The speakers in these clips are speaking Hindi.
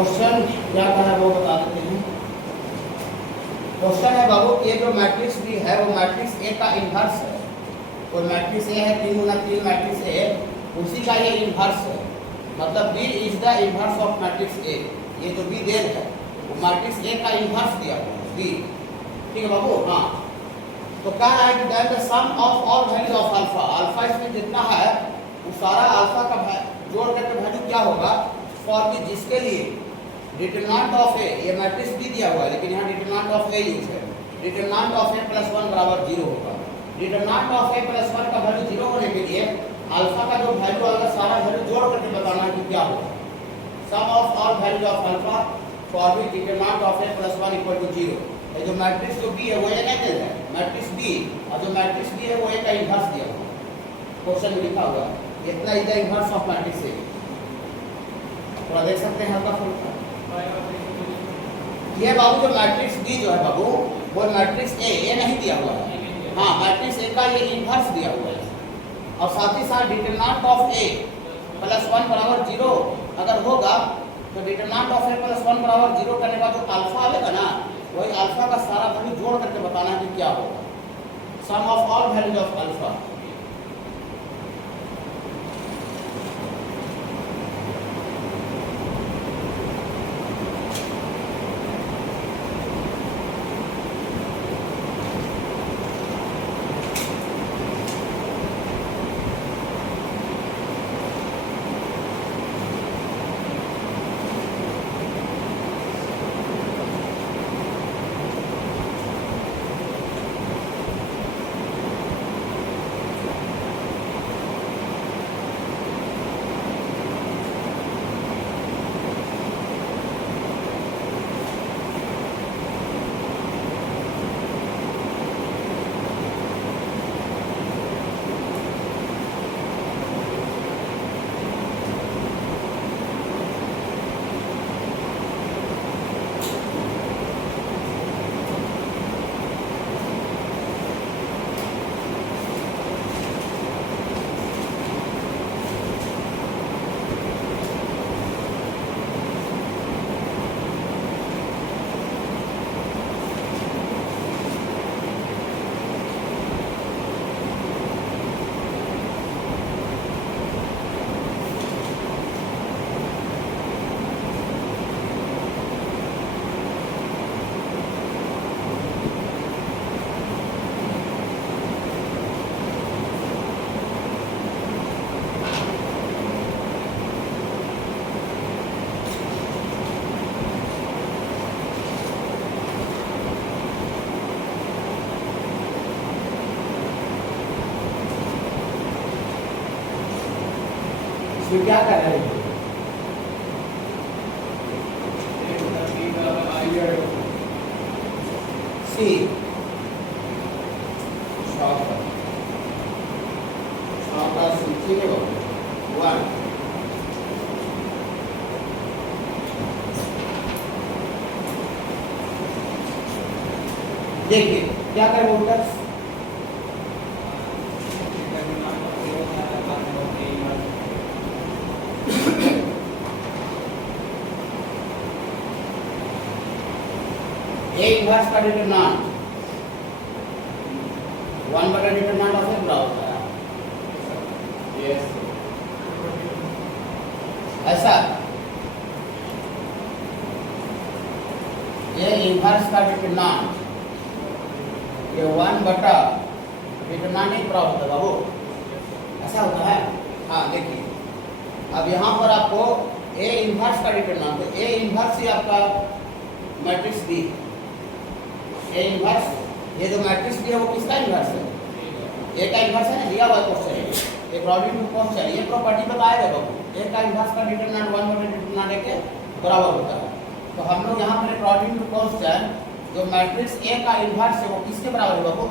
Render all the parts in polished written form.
क्वेश्चन क्या है वो बता देते हैं। क्वेश्चन है बाबू, ये जो मैट्रिक्स बी है वो मैट्रिक्स ए का इन्वर्स है। तो मैट्रिक्स ए है 3 गुना 3 मैट्रिक्स ए, उसी का ये इन्वर्स है। मतलब B is the inverse of matrix A. ये जो बी देर है वो मैट्रिक्स ए का इन्वर्स दिया हुआ है बी। ठीक है बाबू। हाँ, तो क्या है कि that the sum of all value of alpha, alpha इसमें जितना है वो सारा अल्फा का जोड़ करके वैल्यू क्या होगा फॉर बी, जिसके लिए डिटरमिनेंट ऑफ ए, ये मैट्रिक्स भी दिया हुआ है लेकिन यहाँ डिटरमिनेंट ऑफ ए यूज है। डिटरमिनेंट ऑफ ए प्लस 1 बराबर 0 होगा। डिटरमिनेंट ऑफ ए प्लस 1 का वैल्यू 0 होने के लिए अल्फा का जो वैल्यू आएगा सारा वैल्यू जोड़ करके बताना है कि क्या होगा। Sum of all value of alpha for B determinant of A plus 1 equal to 0। ये जो मैट्रिक्स जो बी है वो ए नहीं दे रहा है, मैट्रिक्स बी, और जो मैट्रिक्स बी है वो ए का इन्वर्स दिया हुआ है। क्वेश्चन में लिखा हुआ है इतना is the inverse of matrix ए। थोड़ा देख सकते हैं हल्का फुल्का। ये बाबू जो मैट्रिक्स बी जो है बाबू वो मैट्रिक्स ए नहीं दिया हुआ है। हाँ, मैट्रिक्स ए का ये इन्वर्स दिया हुआ है। और साथ ही साथ डिटरमिनेंट ऑफ ए प्लस 1 बराबर 0 अगर होगा तो डिटरमिनेंट ऑफ ए प्लस 1 बराबर 0 करने का जो अल्फा आएगा ना, वही अल्फा का सारा वैल्यू जोड़ करके बताना है कि क्या होगा। Sum of all values of alpha. इसमें क्या कर रहे हैं? सी देखिए क्या करें उत्तर। ए इन्वर्स का डिटरमिनेंट 1 बटा डिटरमिनेंट ऑफ ए बराबर होता है। यस, ऐसा ए इन्वर्स का डिटरमिनेंट ये 1 बटा डिटरमिनेंट एक बराबर होता है बाबू, ऐसा होता है। हाँ देखिए, अब यहाँ पर आपको ए इन्वर्स का डिटरमिनेंट, तो ए इन्वर्स ही आपका मैट्रिक्स बी। ए इन्वर्स, ये जो मैट्रिक्स भी है वो किसका इन्वर्स है? ए का इन्वर्स है ना, दिया हुआ क्वेश्चन, ये प्रॉब्लम क्वेश्चन, ये प्रॉपर्टी बताएगा बाबू। ए का इन्वर्स का डिटरमिनेंट 1 बटा डिटरमिनेंट ए के बराबर होता है। तो हम लोग यहाँ पर प्रॉब्लम क्वेश्चन जो मैट्रिक्स ए का इन्वर्स है वो किसके बराबर है बाबू?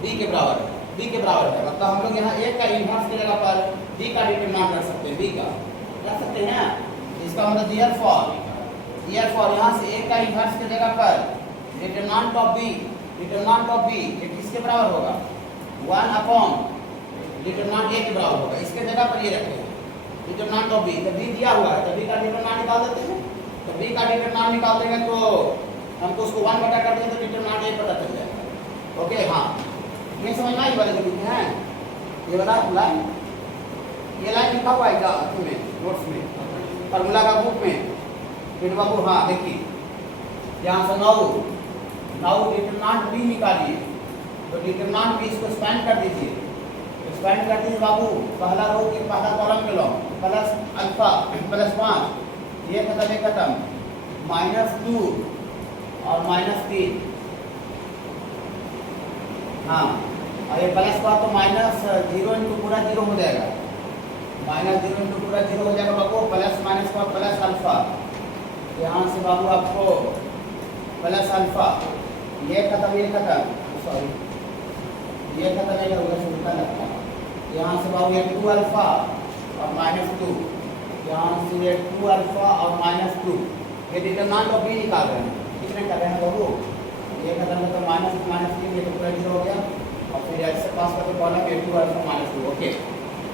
बी के बराबर है, बी के बराबर है। मतलब हम लोग यहाँ ए का इन्वर्स की जगह पर बी का डिटरमिनेंट रख सकते हैं, बी का रख सकते हैं। इसका मतलब देयरफॉर यहाँ से ए का इन्वर्स की जगह पर डिटरमिनेंट ऑफ बी ये किसके बराबर होगा? 1 अपॉन डिटरमिनेंट ए के बराबर होगा। इसके जगह पर ये रखेंगे डिटरमिनेंट ऑफ बी, जब बी दिया हुआ है तब बी का डिटरमिनेंट निकाल देते हैं। तो बी का डिटरमिनेंट निकाल देंगे तो हमको उसको 1 बटा कर देंगे तो डिटरमिनेंट ए पता चल जाएगा। ओके हाँ, ये समझ में आई वाले जो लिखे हैं ये वाला लाइन, ये लाइन लिखा हुआ है क्या में नोट्स में फार्मूला का बुक में फिर बाबू। हाँ देखिए यहाँ से नाउ डिटरमिनेंट बी निकालिए, तो डिटरमिनेंट बी इसको स्पैन कर दीजिए, स्पैन कर दीजिए बाबू। पहला रो के पहला कॉलम में लो प्लस अल्फा प्लस 5, ये खत्म ये खत्म, -2 और -3। हाँ और ये प्लस का तो -0 इंटू पूरा 0 हो जाएगा, -0 इंटू पूरा 0 हो जाएगा बाबू। प्लस माइनस का प्लस अल्फा, यहाँ से बाबू आपको प्लस अल्फा, ये खत्म ये खत्म, सॉरी ये खत्म नहीं होगा सुनता लगता। यहाँ से बाबू ये 2 अल्फा और -2, यहाँ से ये 2 अल्फा और -2, ये डिटरमिनेंट ऑफ बी निकाल रहे हैं। कितने कर रहे हैं बाबू, ये खत्म है तो -3 ये तो पूरा 0 हो गया और फिर x से पास करके कॉलम ये 2 अल्फा -2। ओके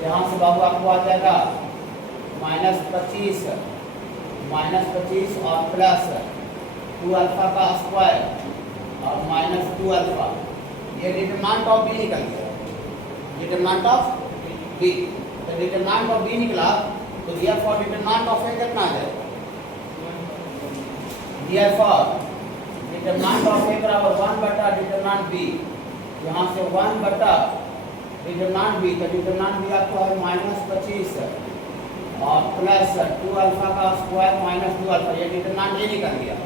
यहाँ से बाबू आपको आ जाएगा -25 और प्लस 2 अल्फा का स्क्वायर और -2 अल्फा, ये डिटरमिनेंट ऑफ बी निकल गया, डिटरमिनेंट ऑफ बी। तो डिटरमिनेंट ऑफ बी निकला तो देयरफॉर डिटरमिनेंट ऑफ ए कितना आ जाएगा, देयरफॉर डिटरमिनेंट ऑफ ए बराबर 1 बटा डिटरमिनेंट बी, यहाँ से 1 बटा डिटरमिनेंट बी, तो डिटरमिनेंट बी आपको है -25 और प्लस 2 अल्फा का स्क्वायर -2 अल्फा, ये डिटरमिनेंट ए निकल गया,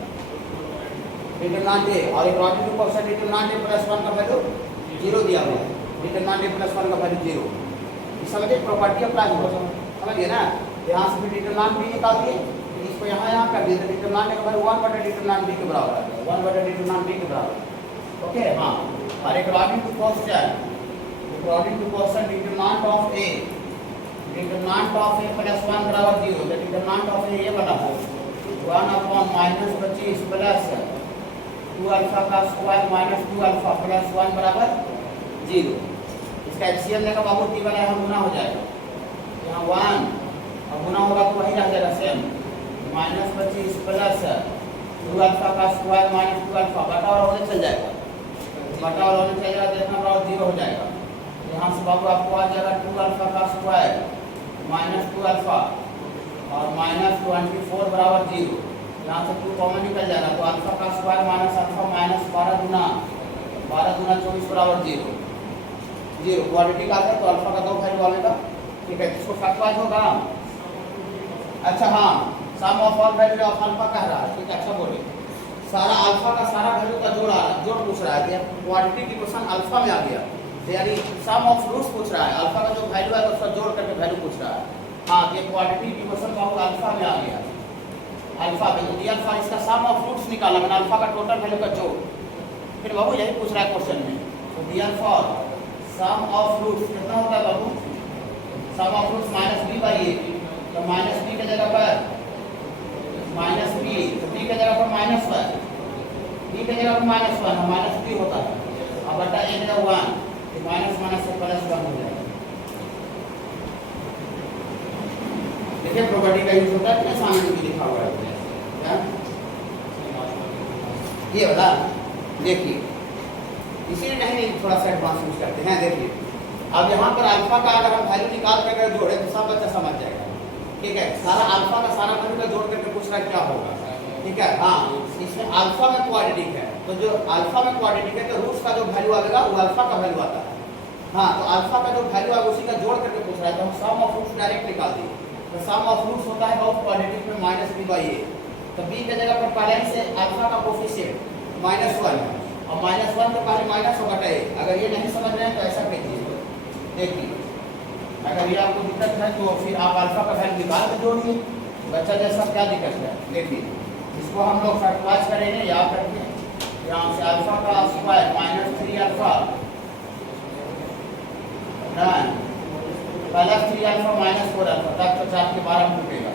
डिटरमिनेंट ए। और एक according to question determinant A plus 1 का वैल्यू 0 दिया हुआ है, डिटरमिनेंट ए प्लस 1 का वैल्यू 0। इस समझे प्रॉपर्टी अप्लाई हो, समझिए ना। यहाँ से फिर डिटरमिनेंट बी निकाल दिए, इसको यहाँ कर दिए तो डिटरमिनेंट ए का वैल्यू 1 बटा डिटरमिनेंट बी के बराबर आ गया, 1 बटा डिटरमिनेंट बी के बराबर। ओके हाँ, और एक according to question determinant of A plus 1 बराबर 0, तो डिटरमिनेंट ऑफ ए ये बना है 1/-25 प्लस 2 अल्फा का स्क्वायर -2 अल्फा प्लस 1 बराबर 0। इसका एलसीएम लेगा बाबू, टी वाला यहाँ गुना हो जाएगा, यहाँ 1 और गुना होगा तो वही रह जाएगा सेम, -25 प्लस 2 अल्फा का स्क्वायर -2 अल्फा, बटा और होने चल जाएगा, बटा और होने चल जाएगा तो इतना बराबर 0 हो जाएगा। यहाँ से बाबू आपको आ जाएगा 2 अल्फा का स्क्वायर -2 अल्फा और -24 बराबर 0। यहाँ से 2 कॉमन निकल जाएगा तो अल्फा का स्क्वायर माइनस अल्फा माइनस 12 गुना 24 बराबर 0। क्वाड्रेटिक आ गया तो अल्फा का 2 वैल्यू आएगा, ठीक है, इसको फैक्टराइज होगा। अच्छा हाँ, sum of all value of alpha कह रहा है, ठीक है, अच्छा बोलिए। सारा अल्फा का सारा वैल्यू का जोड़ आ रहा है, जोड़ पूछ रहा है, क्वाड्रेटिक इक्वेशन अल्फा में आ गया, यानी सम ऑफ रूट्स पूछ रहा है, अल्फा का जो वैल्यू है उसका जोड़ करके वैल्यू पूछ रहा है। हाँ, ये क्वाड्रेटिक इक्वेशन का अल्फा में आ गया, अल्फा में तो अल्फा इसका सम ऑफ रूट्स निकाला मैंने, अल्फा का टोटल वैल्यू का जोड़। फिर बाबू यही पूछ रहा है क्वेश्चन में, तो therefore sum of roots कितना होता है बाबू, सम ऑफ रूट्स -b/a, तो -b की जगह पर -b, तो b की जगह पर -1, b की जगह पर -1 -b होता है, अब बटा a की जगह 1, तो माइनस से प्लस 1 हो जाएगा। देखिए प्रॉपर्टी का यूज होता है, कितने सामने भी लिखा हुआ है क्या, ये वाला देखिए, इसीलिए नहीं थोड़ा सा एडवांस यूज करते हैं। देखिए अब यहाँ पर अल्फा का अगर हम वैल्यू निकाल कर अगर जोड़े तो सब बच्चा समझ जाएगा, ठीक है। सारा अल्फा का सारा वैल्यू का जोड़ करके पूछ रहा है क्या होगा, ठीक है। हाँ, इसमें अल्फा में क्वाड्रेटिक है, तो जो अल्फा में क्वाड्रेटिक है तो रूट्स का जो वैल्यू आएगा वो अल्फा का वैल्यू आता है। हाँ, तो अल्फा का जो वैल्यू है उसी का जोड़ करके पूछ रहा है, तो हम सम ऑफ रूट्स डायरेक्ट निकाल दिए। तो सम ऑफ रूट्स होता है बहुत क्वाड्रेटिक में -b/a, तो b की जगह पर पहले से अल्फा का कोफिशिएंट -1 है और -1 तो पहले माइनस होगा बटा a। अगर ये नहीं समझ रहे हैं तो ऐसा कीजिए, देखिए अगर ये आपको दिक्कत है तो फिर आप अल्फा का वैल्यू निकाल के जोड़िए, बच्चा जैसा क्या दिक्कत है। देखिए इसको हम लोग फैक्टराइज करेंगे, याद रखिए, यहाँ से अल्फा का square -3 alpha plus 3 alpha -4 alpha तक तो 4 के 12 में टूटेगा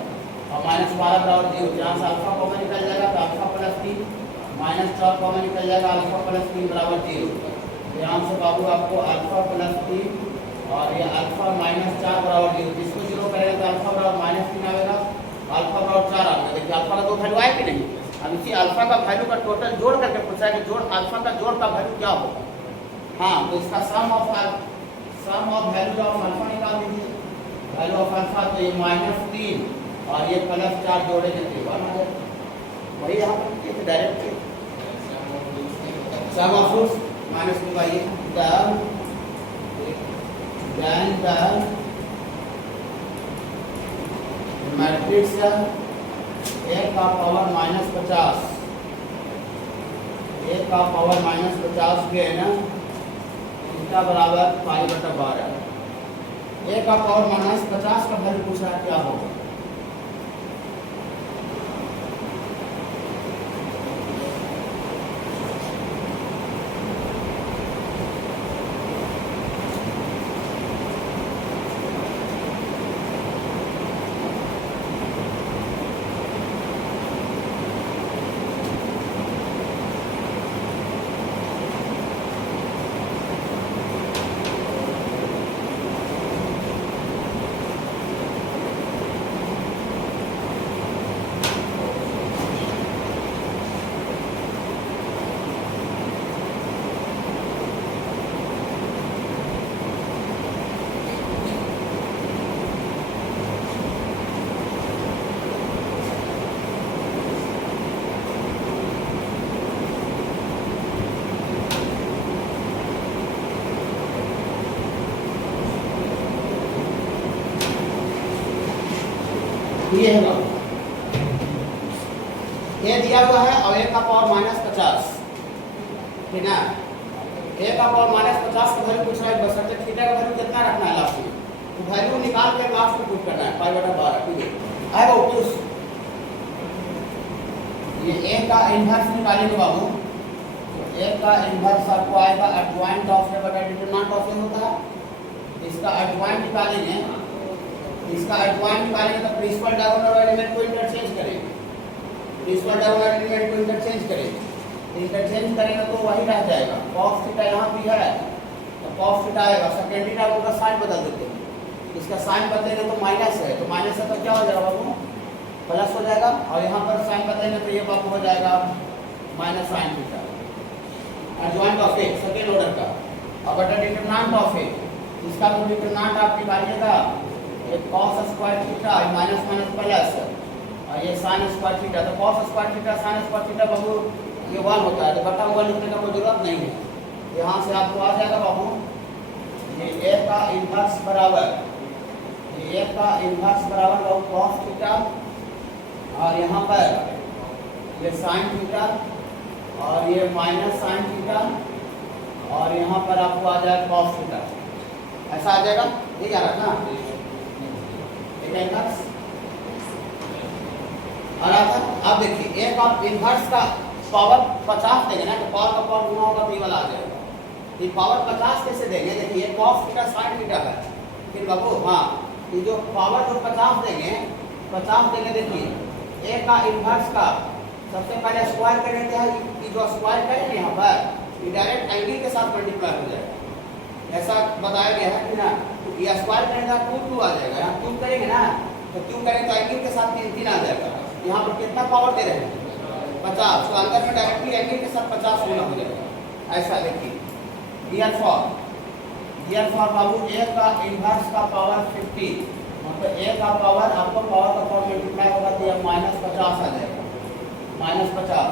और -12 बराबर 0, जहाँ से अल्फा कॉमन निकल जाएगा तो अल्फा प्लस 3 -4 कॉमन निकल जाएगा, अल्फा प्लस 3 बराबर 0। यहाँ से बाबू आपको अल्फा प्लस 3 और ये अल्फा -4 बराबर 0, जिसको 0 करेगा तो अल्फा बराबर -3 आएगा अल्फा का और 4 आ गया। देखिए अल्फा का 2 वैल्यू आया कि नहीं। अब इसी अल्फा का वैल्यू का टोटल जोड़ करके पूछा है कि जोड़ अल्फा का जोड़ का वैल्यू क्या होगा। हाँ, तो इसका सम ऑफ वैल्यू ऑफ अल्फा निकाल दीजिए। वैल्यू ऑफ अल्फा तो ये -3 और ये +4 जोड़ेंगे तो 1 आ जाएगा। वही यहाँ पर direct sum of roots minus निकालिए। then the मैट्रिक्स A का पावर -50, A का पावर -50 के है ना, इसका बराबर π/12। A का पावर -50 का वैल्यू पूछ रहा है क्या होगा। ये है ये दिया हुआ है और A का पावर -50, ठीक है। A का पावर -50 का वैल्यू पूछ रहा है, बशर्ते थीटा का वैल्यू कितना रखना है लास्ट में, तो वैल्यू निकाल के लास्ट में पुट करना है π/12। ठीक है, आएगा ऊपर ये A का इनवर्स निकालेंगे बाबू। तो A का इनवर्स आपको आएगा एडजॉइंट ऑफ A बटा डिटरमिनेंट ऑफ A होता है। इसका एडजॉइंट निकालेंगे, इसका एडजॉइंट निकालेंगे तो प्रिंसिपल डायगोनल एलिमेंट को इंटरचेंज करेंगे। प्रिंसिपल डायगोनल एलिमेंट को इंटरचेंज करेंगे, इंटरचेंज करेंगे तो वही रह जाएगा। cos थीटा यहाँ भी है तो cos थीटा आएगा। सेकेंडरी डायगोनल का साइन बदल देते हैं, इसका साइन बदलेंगे तो माइनस है, तो माइनस है तो क्या हो जाएगा बाबू, प्लस हो जाएगा। और यहाँ पर साइन बदलेंगे तो ये बाबू हो जाएगा minus sine theta. Adjoint of A second order का। अब बटा डिटरमिनेंट ऑफ ए, इसका तो डिटरमिनेंट आप निकालिएगा, ये cos square theta minus minus plus और ये sin स्क्वायर थीटा। तो cos square theta sin square theta बाबू ये 1 होता है, तो बटा 1 लिखने का कोई जरूरत नहीं है। यहाँ से आपको आ जाएगा बाबू ये A का इनवर्स बराबर, ये A का इनवर्स बराबर बाबू cos थीटा और यहाँ पर ये sin थीटा और ये माइनस sin थीटा और यहाँ पर आपको आ जाएगा cos थीटा। ऐसा आ जाएगा, ये आ रहा है ना इनवर्स। और अब देखिए एक आप इनवर्स का पावर 50 देंगे ना, तो पावर का पावर गुना होगा तो ये वाला आ जाएगा। ये पावर 50 कैसे देंगे, देखिए cos थीटा sin थीटा है। फिर बाबू हाँ, ये जो पावर जो 50 देंगे, 50 देंगे, देखिए A का इनवर्स का सबसे पहले स्क्वायर करेंगे, ये जो स्क्वायर करेंगे यहाँ पर ये डायरेक्ट एंगल के साथ मल्टीप्लाई हो जाएगा, ऐसा बताया गया है कि ना। ये स्क्वायर करेंगे तो 2 आ जाएगा, यहाँ क्यूब करेंगे ना तो क्यूब करेंगे तो एंगल के साथ 3 आ जाएगा। यहाँ पर कितना पावर दे रहे हैं 50, तो अंदर में डायरेक्टली एंगल के साथ 50 गुना हो जाएगा। ऐसा देखिए हियर फॉर बाबू A का इनवर्स का पावर 50, मतलब A का पावर आपको पावर का पावर मल्टीप्लाई होगा तो यह -50 आ जाएगा, -50।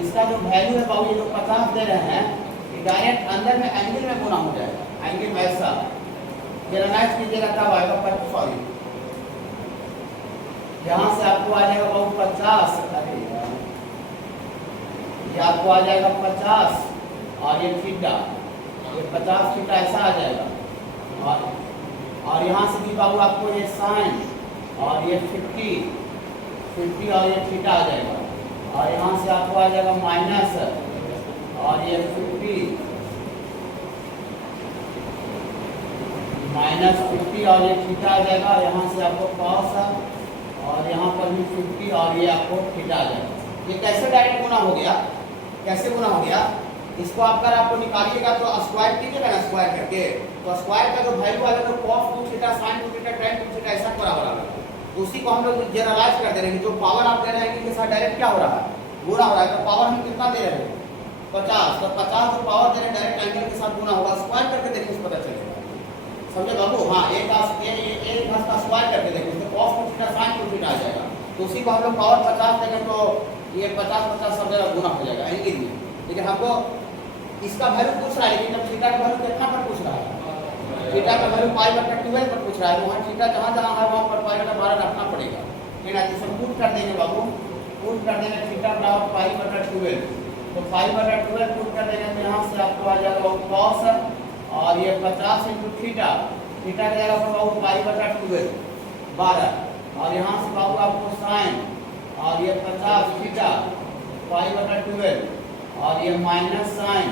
इसका जो वैल्यू है बाबू ये जो 50 दे रहे हैं ये डायरेक्ट अंदर में एंगल में गुना हो जाएगा। एंगल वैसा जनरलाइज कीजिएगा तब आएगा पर सॉरी यहाँ से आपको आ जाएगा बाबू 50, ये आपको आ जाएगा 50 और ये थीटा, ये 50 थीटा ऐसा आ जाएगा। और यहाँ से भी बाबू आपको ये साइन और ये 50 और ये थीटा आ जाएगा। और यहाँ से आपको आ जाएगा माइनस और ये 50 और ये थीटा आ जाएगा। यहाँ से आपको cos और यहाँ पर भी 50 और ये आपको थीटा आ जाएगा। ये कैसे डायरेक्ट गुना हो गया, कैसे गुना हो गया, इसको अगर आपको निकालिएगा तो स्क्वायर कीजिएगा ना, स्क्वायर करके तो स्क्वायर का जो वैल्यू आएगा तो cos 2 theta sin 2 theta tan 2 theta ऐसा बराबर आएगा। उसी को हम लोग जनरलाइज कर दे रहे हैं। जो पावर आप दे रहे हैं कि साथ डायरेक्ट क्या हो रहा है, गुना हो रहा है। तो पावर हम कितना दे रहे हैं 50, तो 50 जो पावर दे रहे हैं डायरेक्ट एंगल के साथ गुना होगा। स्क्वायर करके देखने से पता चलेगा, समझे बाबू। हाँ, एक घास का स्क्वायर करके देखिए तो cos को थीटा sin को थीटा आ जाएगा। तो उसी को हम लोग पावर 50 देंगे तो ये 50 सब जगह गुना हो जाएगा एंगल में। लेकिन हमको इसका वैल्यू पूछ रहा है, लेकिन जब थीटा का वैल्यू कितना पर पूछ रहा है, थीटा का वैल्यू π/12 पर पूछ रहा है। वहाँ थीटा जहाँ जहाँ है वहाँ पर π/12 रखना पड़ेगा। लेकिन आज इसमें पुट कर देंगे बाबू, पुट कर देंगे थीटा बराबर π/12। तो π/12 पुट कर देंगे तो यहाँ से आपको आ जाएगा cos और ये 50 इंटू थीटा, थीटा का जगह पर बाबू π/12 12 और यहाँ से बाबू आपको साइन और ये 50 थीटा π/12 और ये माइनस साइन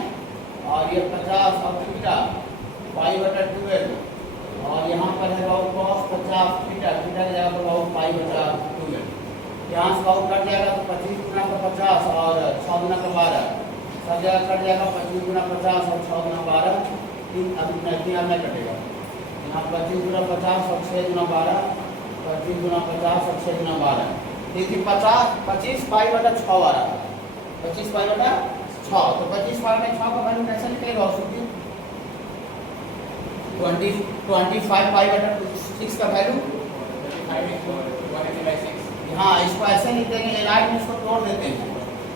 और ये 50 और थीटा π/12 और यहाँ पर है बाबू cos 50 थीटा, थीटा की जगह पर बाबू π/12। यहाँ से बाबू कट जाएगा तो 25 गुना का 50 और 6 गुना का 12, सब जगह कट जाएगा 25 गुना 50 और 6 गुना 12। अभी में कटेगा यहाँ 25 गुना 50 और 6 गुना 12, 25 गुना 50 और 6 गुना 12। देखिए 25 π/6 आ रहा है, 25 π/6। तो 25 π/6 का वैल्यू कैसे निकलेगा, 25 π/6 का वैल्यू। हाँ, इसको ऐसे नहीं देंगे, एलाइड में इसको तोड़ देते हैं।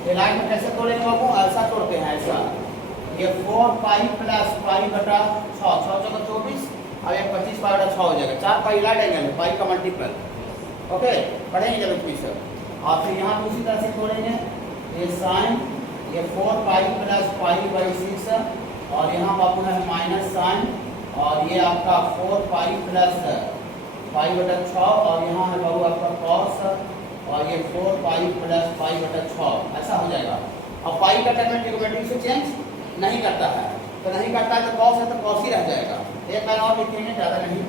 एलाइड में कैसे तोड़ेंगे बाबू, ऐसा तोड़ते हैं ऐसा। ये 4π + π/6, 6 जगह 24 और ये 25 π/6 हो जाएगा। 4 पाई एलाइड एंगल है, पाई का मल्टीपल। ओके, पढ़ेंगे जब इसमें सब। और फिर यहाँ दूसरी तरह से तोड़ेंगे, ये साइन, ये 4π + π/6 और यहाँ बाबू है माइनस साइन और ये आपका 4π + π/6 और यहाँ है बाबू आपका cos और ये 4π + π/6 ऐसा हो जाएगा। अब पाई का टर्म ट्रिग्नोमेट्री से चेंज नहीं करता है, तो नहीं करता है तो cos है तो cos ही रह जाएगा। एक लाइन और लिखेंगे, ज़्यादा नहीं।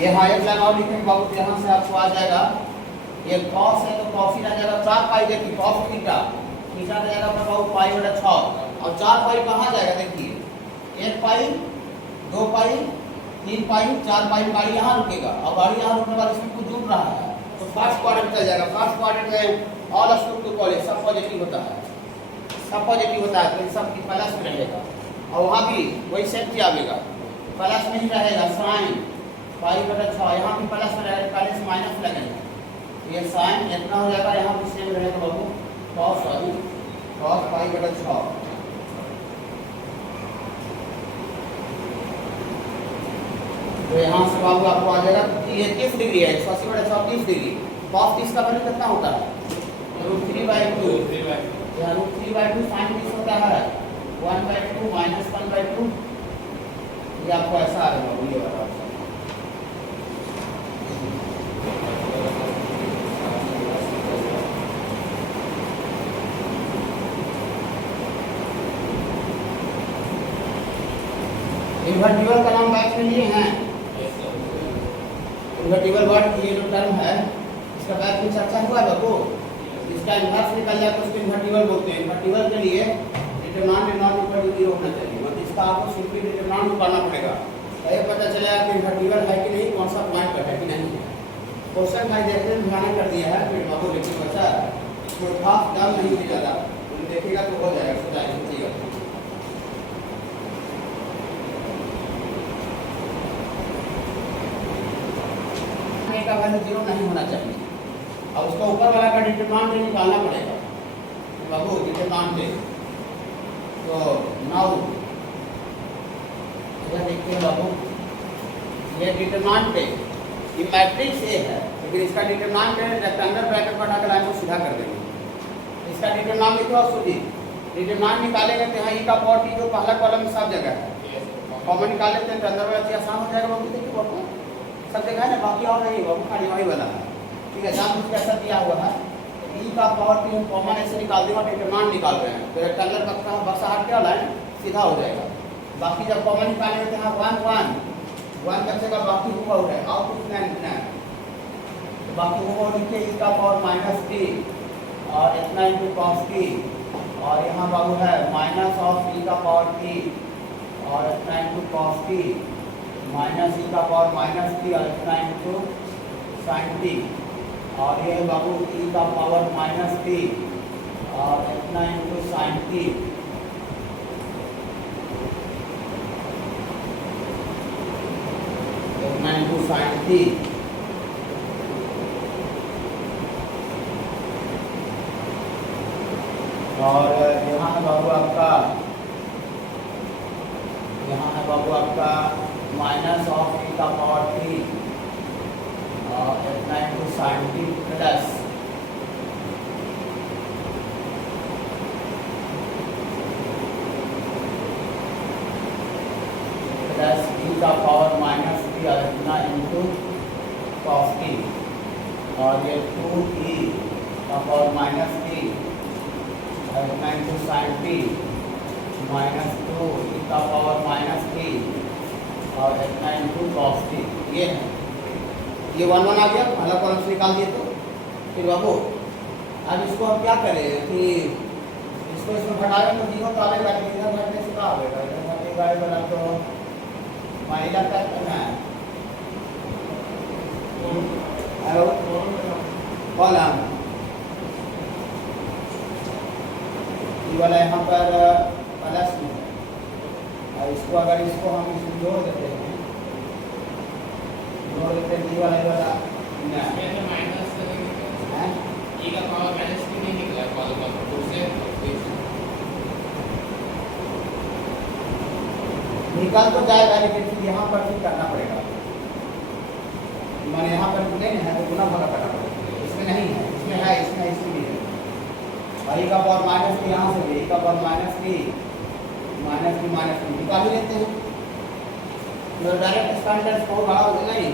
ये हाँ, एक लाइन और लिखेंगे बाबू, यहाँ से आपको आ जाएगा ये cos है तो cos ही रह जाएगा। 4π देखिए cos थीटा, थीटा रह जाएगा अपना बाबू π/6 और 4π कहाँ जाएगा देखिए, 1π 2π 3π 4π। गाड़ी यहाँ रुकेगा और गाड़ी यहाँ रुकने बाद इसमें कुछ जुड़ रहा है तो फर्स्ट क्वाड्रेंट चल जाएगा। फर्स्ट क्वाड्रेंट में ऑल स्क्वायर टू कॉलेज सब पॉजिटिव होता है, सब पॉजिटिव होता है तो सब की प्लस में रहेगा। और वहाँ भी वही सेफ्टी आएगा, प्लस में ही रहेगा साइन π/6, यहाँ भी प्लस में रहेगा, पहले से माइनस लगेगा। ये साइन इतना हो जाएगा, यहाँ भी सेम रहेगा बाबू cos π/6। तो यहाँ से बाबू आपको आ जाएगा, ये 30 डिग्री है, 180/6 30 डिग्री। cos 30 का वैल्यू कितना होता है, √3/2। यहाँ √3/2 साइन 30 होता है 1/2 -1/2। ये आपको ऐसा आ रहा है, ये वाला इन्वर्टिबल का नाम बैच में लिए हैं। इन्वर्टिबल वर्ड ये जो टर्म है इसका बैच में चर्चा हुआ है बाबू। इसका इन्वर्स निकल जाए तो उसको इन्वर्टिबल बोलते हैं। इन्वर्टिबल के लिए डिटरमिनेंट नॉट इक्वल टू 0 होना चाहिए, मतलब इसका आपको सिंपली डिटरमिनेंट निकालना पड़ेगा। ये पता चलेगा कि इन्वर्टिबल है कि नहीं, कौन सा पॉइंट पर है कि नहीं। क्वेश्चन मैं देखते हैं ध्यान कर दिया है फिर बाबू, लेकिन बच्चा कोई खास काम नहीं है ज़्यादा, देखिएगा तो हो जाएगा, सुधार का वैल्यू 0 नहीं होना चाहिए। अब उसका ऊपर वाला का डिटरमिनेंट निकालना पड़ेगा बाबू, डिटरमिनेंट। तो नाउ यह देखते हैं बाबू, ये डिटरमिनेंट ये मैट्रिक्स ए है, लेकिन इसका डिटरमिनेंट रेक्टेंगल ब्रैकेट पर हटाकर लाइन को सीधा कर देंगे। इसका डिटरमिनेंट लिखो और सुधी डिटरमिनेंट निकालेंगे तो यहाँ ई का पावर टी जो पहला कॉलम में सब जगह है, कॉमन निकाल लेते हैं तो अंदर वाला आसान हो जाएगा बाबू। देखिए बाबू सब जगह है ना, बाकी और नहीं बाबू, खाली वही वाला है। ठीक है, जान बुझ के ऐसा दिया हुआ है। ई का पावर टी हम कॉमन ऐसे निकाल देंगे, डिटरमिनेंट निकाल रहे हैं तो रेक्टेंगल बक्सा हट के लाइन सीधा हो जाएगा। बाकी जब कॉमन निकालेंगे तो यहाँ 1 1 1 बचेगा, बाकी हुआ हो जाएगा और कुछ नहीं लिखना है। तो बाकी हुआ लिखे ई का पावर -t और इतना इंटू cos t और यहाँ बाबू है माइनस ऑफ ई का पावर t और इतना इंटू cos t माइनस ई का पावर माइनस टी और इतना इंटू साइन टी, और ये बाबू ई का पावर माइनस टी और इतना इंटू साइन टी। इतना इंटू साइन टी। और यहाँ है बाबू आपका, यहाँ है बाबू आपका माइनस ऑफ ई का पावर टी और इतना इंटू साइन टी प्लस ई का पावर माइनस टी और इतना इंटू कॉस टी, और ये 2e का पावर माइनस टी और इतना into sine T minus 2e का पावर माइनस टी और इतना इंटू कॉस टी। ये है, ये 1 1 आ गया, पहला कॉलम से निकाल दिए। तो फिर बाबू अब इसको हम क्या करें कि इसको इसमें घटाएं तो जीरो तो आएगा, इधर घटने से क्या आएगा, इधर घटेगा बना तो माइनस का करना है कॉलम ये वाला यहाँ पर प्लस में, और इसको अगर इसको हम इसमें जोड़ देते हैं ये वाला माइनस ई का पावर माइनस टी नहीं निकला कॉलम से निकाल तो जाएगा, लेकिन फिर यहाँ पर भी करना पड़ेगा। मैंने यहाँ पर नहीं है तो गुना भागा करना पड़ेगा, इसमें नहीं है, इसमें है, इसमें इसमें भी है। और ई का पावर माइनस टी यहाँ से भी ई का पावर माइनस टी निकाल ही लेते हैं। तो डायरेक्ट एक्सपेंड बहुत बड़ा हो गया नहीं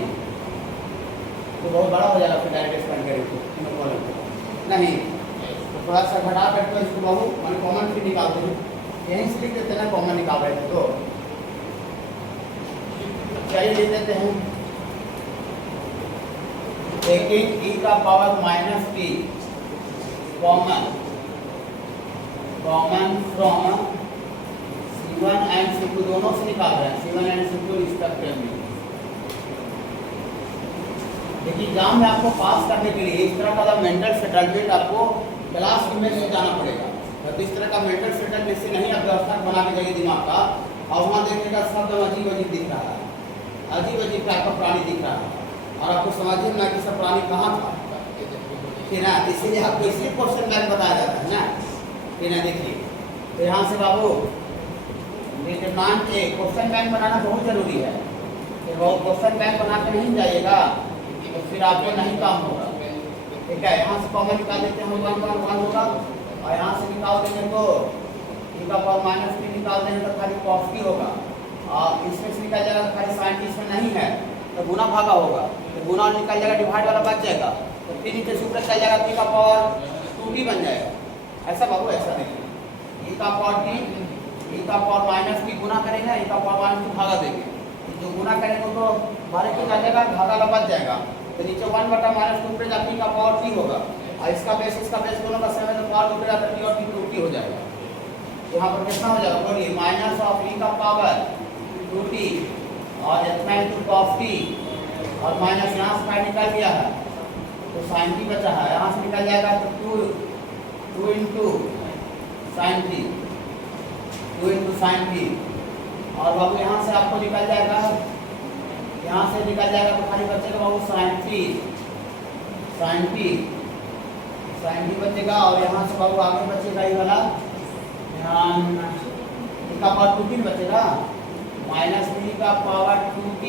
तो बहुत बड़ा हो जाएगा, फिर डायरेक्ट एक्सपेंड करेंगे नहीं तो थोड़ा सा घटा करके इसको बहुत मैंने कॉमन भी निकालते हैं, यहीं से लिख देते हैं ना, कॉमन निकाल रहे थे तो चाहिए लिख देते हैं। टेकिंग ई का power minus T common from C1 and C2 दोनों से निकाल रहे हैं, C1 एंड C2 रिस्पेक्टिवली। देखिए एग्जाम में आपको पास करने के लिए इस तरह का मेंटल सेटलमेंट आपको क्लास में से जाना पड़ेगा। तो इस तरह का मेंटल सेटलमेंट से नहीं आप व्यवस्था बना के जाइए दिमाग का, और वहाँ देखिएगा शब्द अजीब अजीब दिख रहा है, अजीब अजीब टाइप का प्राणी दिख रहा है, और आपको समझिए ना कि सब प्राणी कहाँ था कि ना, इसीलिए आपको इसलिए क्वेश्चन बैंक बताया जाता है ना कि ना। देखिए तो यहाँ से बाबू डिटरमिनेंट के क्वेश्चन बैंक बनाना बहुत जरूरी है। फिर वो क्वेश्चन बैंक बना के नहीं जाइएगा तो फिर आपको नहीं काम होगा। ठीक है, यहाँ से कॉमन निकाल देते हैं, 1 1 1 होगा, और यहाँ से निकाल देंगे तो ई का पावर माइनस टी निकाल देंगे तो खाली कॉस टी होगा, और इसमें से निकल जाएगा तो खाली साइन टी इसमें नहीं है तो गुना भागा होगा, तो गुना निकल जाएगा, डिवाइड वाला बच जाएगा, तो फिर नीचे सूत्र चल जाएगा, टी का पावर 2t बन जाएगा। ऐसा बाबू ऐसा देखिए, ई का पावर टी, ई का पावर माइनस टी गुना करेंगे, ई का पावर माइनस टी भागा देंगे, जो गुना करेंगे तो बारे के आ जाएगा, भागा वाला बच जाएगा, तो नीचे 1 बटा माइनस 2 पे टी का पावर टी होगा, और इसका बेस दोनों का सेम है तो पावर 2 पे जाकर टी और टी की 2t हो जाएगा। यहाँ पर कितना हो जाएगा बोलिए, माइनस ऑफ ई का पावर 2t और इतना इंटू कॉस टी, और माइनस यहाँ से निकल गया है तो साइन टी बचा है, यहाँ से निकल जाएगा तो 2 into sine T, 2 into sine T, और बाबू यहाँ से आपको निकल जाएगा, यहाँ से निकल जाएगा तो खाली बचेगा बाबू साइन टी बचेगा, और यहाँ से बाबू आगे बचेगा ये वाला का पावर 2t बचेगा, माइनस टी का पावर 2t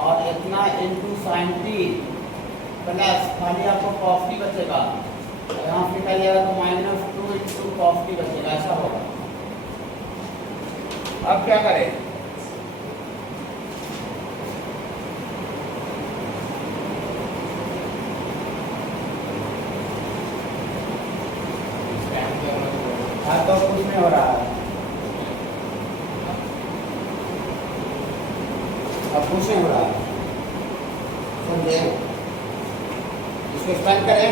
और इतना इंटू साइन टी प्लस खाली आपको कॉस टी बचेगा, यहाँ से निकल जाएगा तो माइनस 2 इंटू कॉस टी बचेगा। ऐसा होगा। अब क्या करें, तो कुछ नहीं हो रहा है, अब कुछ नहीं हो रहा है, समझे? इसको एक्सपेंड करें,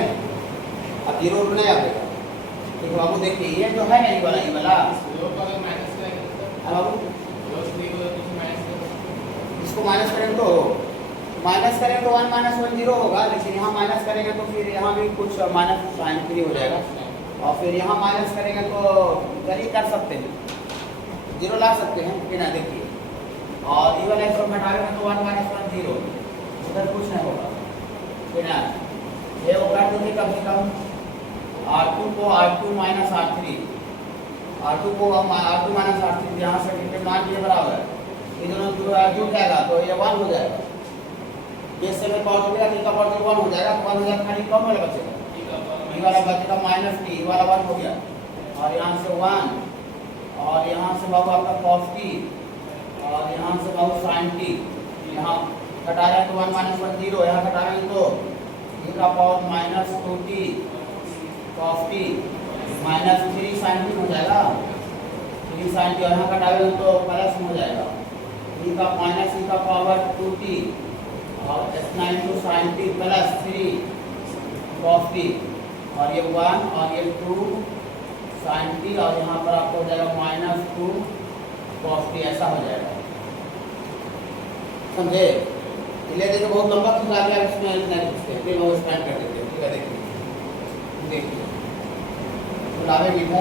अब जीरो नहीं आएगा। तो बाबू देखिए ये जो है ना ये वाला इसको माइनस करेंगे तो वन माइनस वन जीरो होगा, लेकिन यहाँ माइनस करेंगे तो फिर यहाँ भी कुछ माइनस साइन फ्री हो जाएगा, और फिर यहाँ माइनस करेंगे तो इधर ही कर सकते हैं, जीरो ला सकते हैं कि ना, देखिए। और ये वाला इसको घटाएंगे तो वन माइनस वन जीरो, उधर कुछ नहीं होगा कि ना। ये वो कर देंगे कम से कम R2 को R2 माइनस R3, R2 को R2 माइनस R3, यहाँ से मान ये बराबर है, ये दोनों जुड़ जाएगा तो ये 1 हो जाएगा। ये से में पावर जुड़ेगा, टी का पावर जो 1 हो जाएगा, तो 1 हो जाएगा, खाली कम वाला बचेगा, ये वाला बचेगा माइनस टी, वाला 1 हो गया, और यहाँ से 1, और यहाँ से बाबू आपका cos t, और यहाँ से बाबू sin t, यहाँ घटा रहे हैं तो 1 माइनस 1 जीरो, यहाँ घटा रहे हैं तो e का power minus 2t cos t minus 3 sin t हो जाएगा, 3 sin t, और यहाँ घटा रहे हैं तो प्लस हो जाएगा, e का माइनस e का पावर 2t और s9 to sin t plus 3 cos t, और ये 1 और ये 2 sin t, और यहाँ पर आपको हो जाएगा माइनस 2 cos t, ऐसा हो जाएगा, समझे। इसलिए देखिए बहुत लंबा खिंचा गया, इसमें इतना लिखते हैं, फिर वो स्टैंड कर देते हैं, ठीक है। देखिए बुलावे लिखा,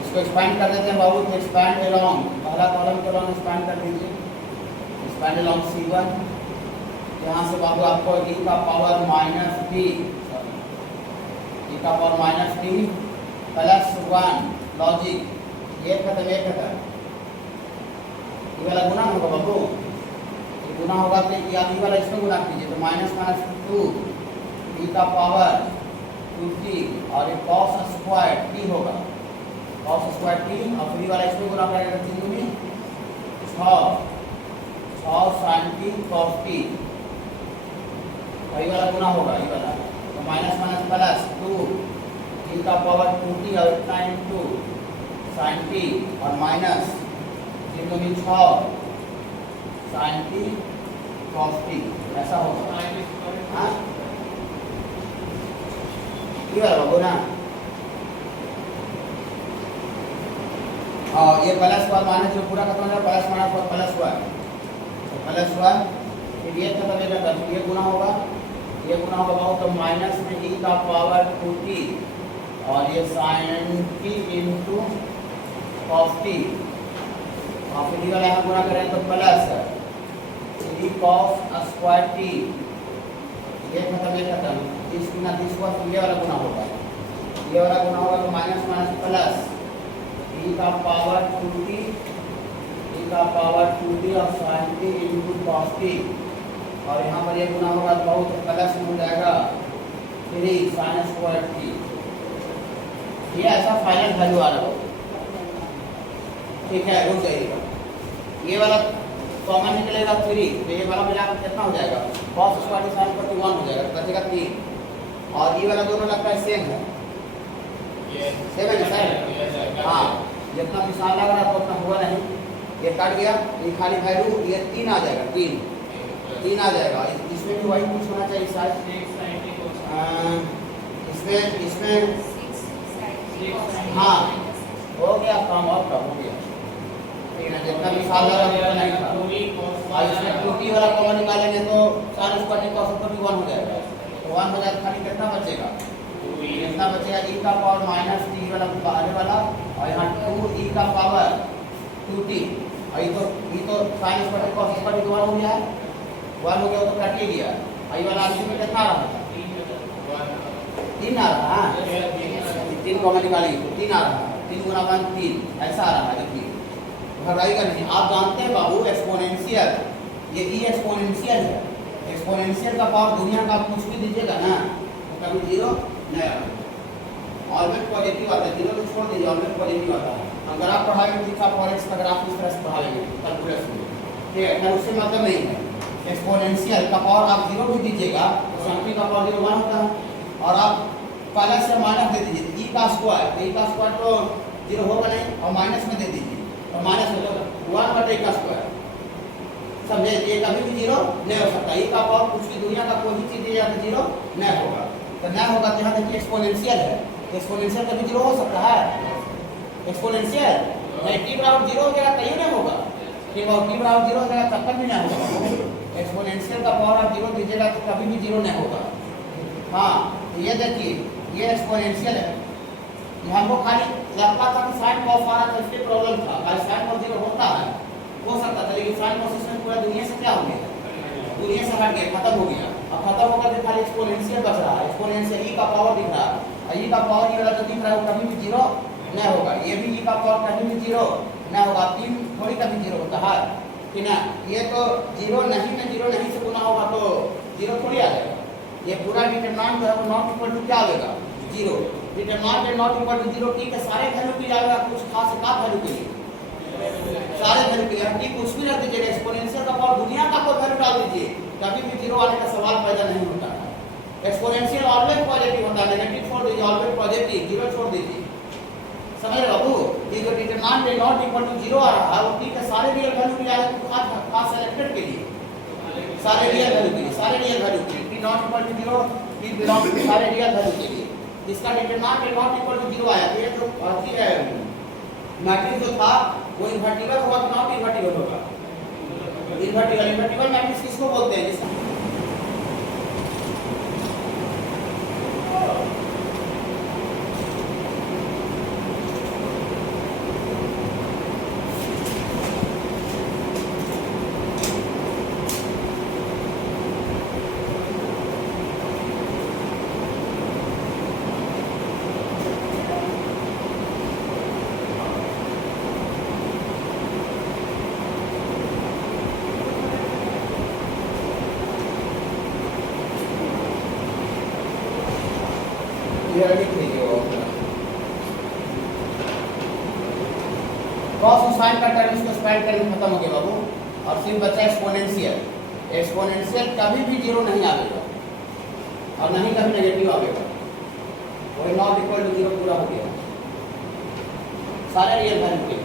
इसको एक्सपैंड कर देते हैं बाबू, तो एक्सपैंड अलोंग, पहला कॉलम के अलोंग एक्सपैंड कर दीजिए, एक्सपैंड अलोंग C1, यहाँ से बाबू आपको e का पावर माइनस टी, e का power minus T plus 1 logic, ये खत्म, ये खत्म, ये वाला गुना होगा बाबू, ये गुना होगा कि आप ये वाला इसमें गुना कीजिए, तो माइनस माइनस 2 e का पावर 2t, और ये cos स्क्वायर t होगा, cos स्क्वायर t, और फिर ये वाला इसमें गुना करेगा 3 दूनी 6 sin t cos t, ये वाला गुना होगा, ये वाला तो माइनस माइनस प्लस 2 e का पावर 2t, और इतना इंटू sin t, और माइनस 3 दूनी 6 sin t cos t, ऐसा होगा। हाँ ये वाला गुना, और ये प्लस वन माइनस जो पूरा खत्म हो जाएगा, प्लस माइनस प्लस 1, तो प्लस 1, फिर ये खत्म हो जाएगा, फिर ये गुना होगा, ये गुना होगा बहुत, तो माइनस में e का पावर 2t, और ये sin t into cos t, और फिर ये वाला यहाँ गुना करें तो plus e cos square t, ये खत्म, ये खत्म, 30 गुना 30 को, ये वाला गुना होगा, ये वाला गुना होगा, तो माइनस माइनस प्लस e का पावर 2t, e का पावर 2t और sin t into cos t, और यहाँ पर ये गुना होगा तो बहुत प्लस हो जाएगा 3 sin स्क्वायर t, ये ऐसा फाइनल वैल्यू आ रहा होगा, ठीक है। रुक जाइएगा, ये वाला कॉमन निकलेगा 3, तो ये वाला मिलाकर कितना हो जाएगा, cos स्क्वायर sin स्क्वायर 1 हो जाएगा, बचेगा 3, और ये वाला दोनों लगता है सेम है, सेम है सर, हाँ, जितना विशाल लग रहा था उतना हुआ नहीं, ये कट गया, ये खाली वैल्यू, ये 3 आ जाएगा, 3 आ जाएगा, इसमें भी वही कुछ होना चाहिए शायद, इसमें हाँ हो गया काम, और कम हो गया, ठीक है, जितना विशाल लग रहा था नहीं था, और इसमें 2t वाला कॉमन निकालेंगे तो sin square t cos square 1 हो जाएगा, तो 1 हो जाएगा, खाली कितना बचेगा, कितना बचेगा, e का पावर माइनस t वाला बाहर वाला, और यहाँ 2 e का पावर 2t, और ये तो sin square t cos square 1 हो गया, 1 हो गया तो कट ही गया, और ये वाला आंसर में कितना आ रहा है, 3 आ रहा है, 3 कॉमन निकालेंगे तो 3 आ रहा है, 3 गुना 1 3, ऐसा आ रहा है, देखिए घबराइएगा नहीं। आप जानते हैं बाबू एक्सपोनेंशियल, ये ई एक्सपोनेंशियल है, एक्सपोनेंशियल का पावर दुनिया का आप कुछ भी दीजिएगा ना तो कभी जीरो नहीं आता, ऑलवेज पॉजिटिव आता है, जीरो तो छोड़ दीजिए, ऑलवेज पॉजिटिव आता है। अगर आप पढ़ाएंगे ठीक है, फॉरेक्स का ग्राफ इस तरह से पढ़ाएंगे कैलकुलेशन में, ठीक है, उससे मतलब नहीं है। एक्सपोनेंशियल का पावर आप जीरो भी दीजिएगा तो समथिंग का पावर 1 होता है, और आप प्लस या माइनस दे दीजिए, ई का स्क्वायर, तो ई का स्क्वायर तो जीरो होगा नहीं, और माइनस में दे दीजिए, और माइनस हो जाएगा 1/e का स्क्वायर, समझे, ये कभी भी जीरो नहीं हो सकता, ई का पावर कुछ भी दुनिया का कोई भी चीज दिया तो जीरो नहीं होगा, तो नहीं होगा, तो यहाँ देखिए एक्सपोनेंशियल है, एक्सपोनेंशियल कभी जीरो हो सकता है, एक्सपोनेंशियल नहीं, t बराबर 0 हो गया तभी नहीं होगा, कि वो टी बराबर 0 हो जाएगा तब तक भी नहीं होगा। एक्सपोनेंशियल का पावर आप 0 दीजिएगा तो कभी भी 0 नहीं होगा। हाँ तो ये देखिए ये एक्सपोनेंशियल है, हमको खाली लगता था कि साइन कॉस आ रहा था, इसकी प्रॉब्लम था। अगर साइन कॉस 0 होता है हो सकता था, लेकिन साइन कॉस सिस्टम पूरा दुनिया से क्या हो गया, दुनिया से हट गया, खत्म हो गया। अब खत्म होकर खाली एक्सपोनेंशियल बच रहा है। एक्सपोनेंशियल ई का पावर दिख रहा है, ई का पावर ये वाला जो दिख रहा है वो कभी भी 0 नहीं होगा। ये भी ई का पावर कभी भी 0 नहीं होगा। 3 थोड़ी कभी 0 होता है कि ना, ये तो 0 नहीं में 0 नहीं से गुना होगा तो 0 थोड़ी आ जाएगा। ये पूरा डिटरमिनेंट जो है वो नॉट इक्वल टू क्या आएगा 0। डिटरमिनेंट है नॉट इक्वल टू 0 टी के सारे वैल्यू के लिए आएगा, कुछ खास का वैल्यू के लिए, सारे वैल्यू के लिए टी कुछ भी रख दीजिए। एक्सपोनेंशियल का पावर दुनिया का कोई वैल्यू डाल दीजिए, कभी भी 0 आने का सवाल पैदा नहीं होता है। एक्सपोनेंशियल ऑलवेज पॉजिटिव होता है, नेगेटिव छोड़ दीजिए, ऑलवेज पॉजिटिव, 0 छोड़ दीजिए। समझ रहे बाबू, ये जो डिटरमिनेंट है नॉट इक्वल टू 0 आ रहा है वो टी के सारे रियल वैल्यू के लिए आएगा, खास सेलेक्टेड के लिए, सारे रियल वैल्यू के लिए, सारे रियल वैल्यू के लिए। T not equal to 0 T belong to सारे रियल वैल्यू के लिए। इसका डिटरमिनेंट है नॉट इक्वल टू 0 आया, तो ये जो अथी है मैट्रिक्स जो था वो इन्वर्टिबल होगा कि नॉट इन्वर्टिबल होगा, इन्वर्टिबल मैट्रिक्स किसको बोलते हैं, जिसका कॉस और साइन का टर्म इसको स्प्रेड करके खत्म हो गया बाबू, और सिर्फ बचा एक्सपोनेंशियल। एक्सपोनेंशियल कभी भी 0 नहीं आएगा और नहीं कभी नेगेटिव आएगा, वही नॉट इक्वल टू 0 पूरा हो गया सारे रियल वैल्यू के लिए।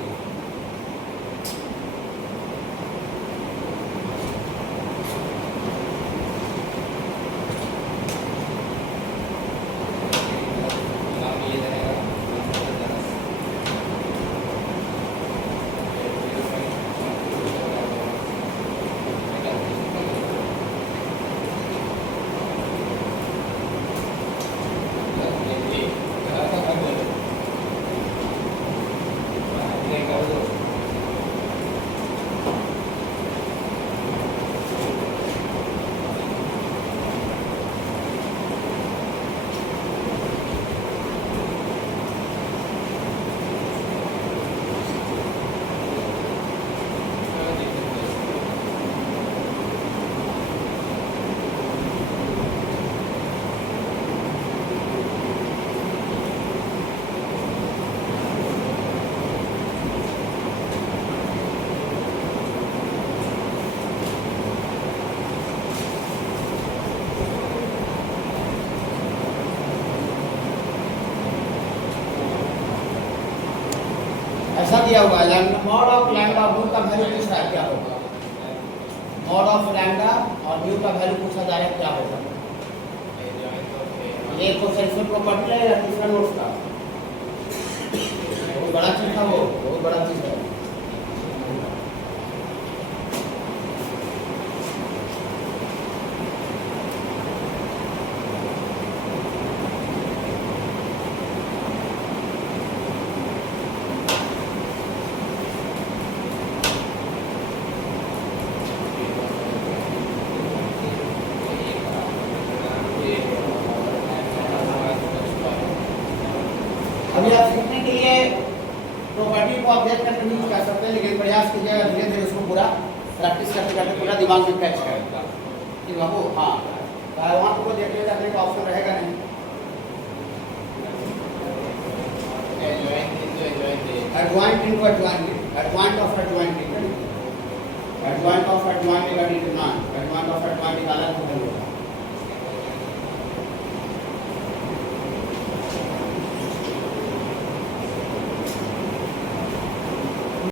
ऐसा दिया हुआ है मॉड ऑफ लैम्डा म्यू का वैल्यू पूछ रहा है क्या होगा, मॉड ऑफ लैम्डा और म्यू का वैल्यू पूछा जा रहा है क्या होगा। ये तो सेंसर प्रॉपर्टी है या तीसरा नोट्स का, बहुत बड़ा चीज था, वो बहुत बड़ा चीज है। अभी आप सीखने के लिए प्रॉपर्टी को ऑब्जेक्ट करके नहीं कर सकते, लेकिन प्रयास कीजिएगा धीरे धीरे उसको पूरा प्रैक्टिस करते करते पूरा दिमाग में कैच करेगा कि बाबू हाँ वहाँ को देखने करने का ऑप्शन रहेगा नहीं। Adjoint into adjoint, adjoint of adjoint, adjoint of adjoint का डिटरमिनेंट, एडवांट ऑफ एडवांट का अलग होगा।